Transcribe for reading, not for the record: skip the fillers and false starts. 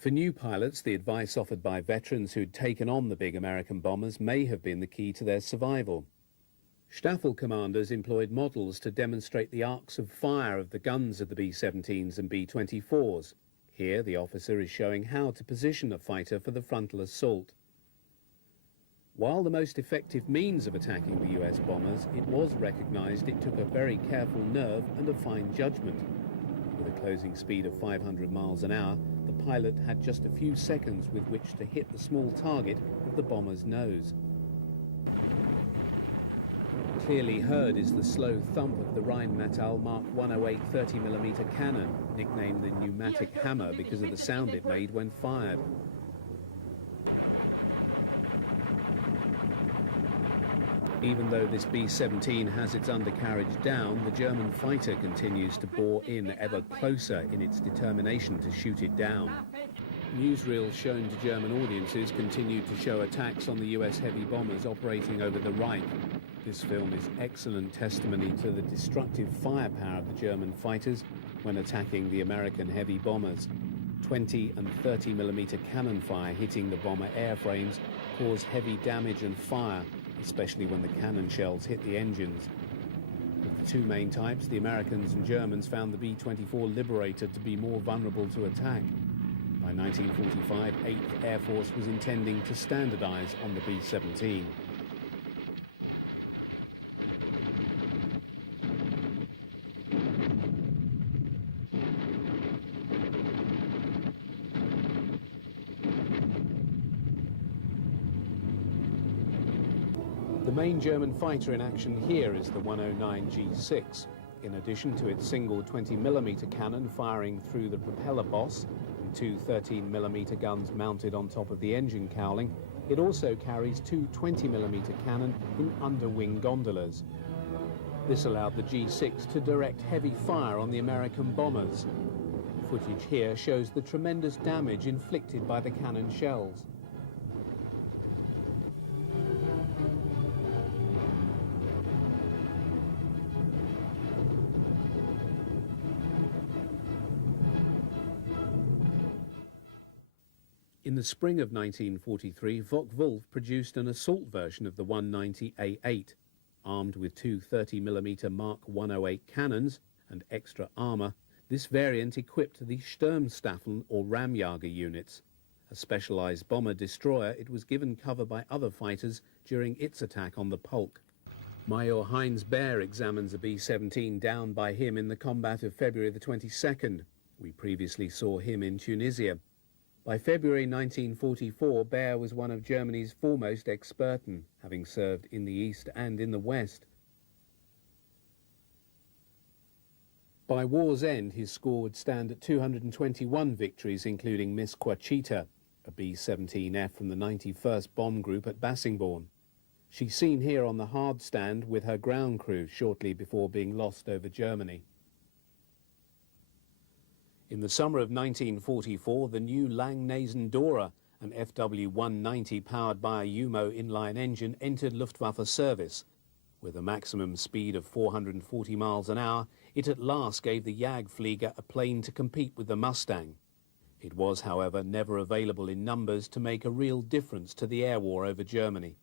For new pilots, the advice offered by veterans who'd taken on the big American bombers may have been the key to their survival. Staffel commanders employed models to demonstrate the arcs of fire of the guns of the B-17s and B-24s. Here, the officer is showing how to position a fighter for the frontal assault. While the most effective means of attacking the US bombers, it was recognized it took a very careful nerve and a fine judgment. With a closing speed of 500 miles an hour, the pilot had just a few seconds with which to hit the small target of the bomber's nose. Clearly heard is the slow thump of the Rheinmetall Mark 108 30mm cannon, nicknamed the pneumatic hammer because of the sound it made when fired. Even though this B-17 has its undercarriage down, the German fighter continues to bore in ever closer in its determination to shoot it down. Newsreels shown to German audiences continued to show attacks on the US heavy bombers operating over the Reich. This film is excellent testimony to the destructive firepower of the German fighters when attacking the American heavy bombers. 20 and 30mm cannon fire hitting the bomber airframes caused heavy damage and fire, especially when the cannon shells hit the engines. Of the two main types, the Americans and Germans found the B-24 Liberator to be more vulnerable to attack. By 1945, 8th Air Force was intending to standardize on the B-17. The main German fighter in action here is the 109 G6. In addition to its single 20mm cannon firing through the propeller boss and two 13mm guns mounted on top of the engine cowling, it also carries two 20mm cannon in underwing gondolas. This allowed the G6 to direct heavy fire on the American bombers. Footage here shows the tremendous damage inflicted by the cannon shells. In the spring of 1943, Focke-Wulf produced an assault version of the 190 A8. Armed with two 30mm Mark 108 cannons and extra armour, this variant equipped the Sturmstaffeln or Ramjager units. A specialised bomber-destroyer, it was given cover by other fighters during its attack on the Polk. Major Heinz Baer examines a B-17 downed by him in the combat of February the 22nd. We previously saw him in Tunisia. By February 1944, Baer was one of Germany's foremost Experten, having served in the East and in the West. By war's end, his score would stand at 221 victories, including Miss Quachita, a B-17F from the 91st Bomb Group at Bassingbourn. She's seen here on the hard stand with her ground crew shortly before being lost over Germany. In the summer of 1944, the new Langnese Dora, an FW-190 powered by a UMO inline engine, entered Luftwaffe service. With a maximum speed of 440 miles an hour, it at last gave the Jagdflieger a plane to compete with the Mustang. It was, however, never available in numbers to make a real difference to the air war over Germany.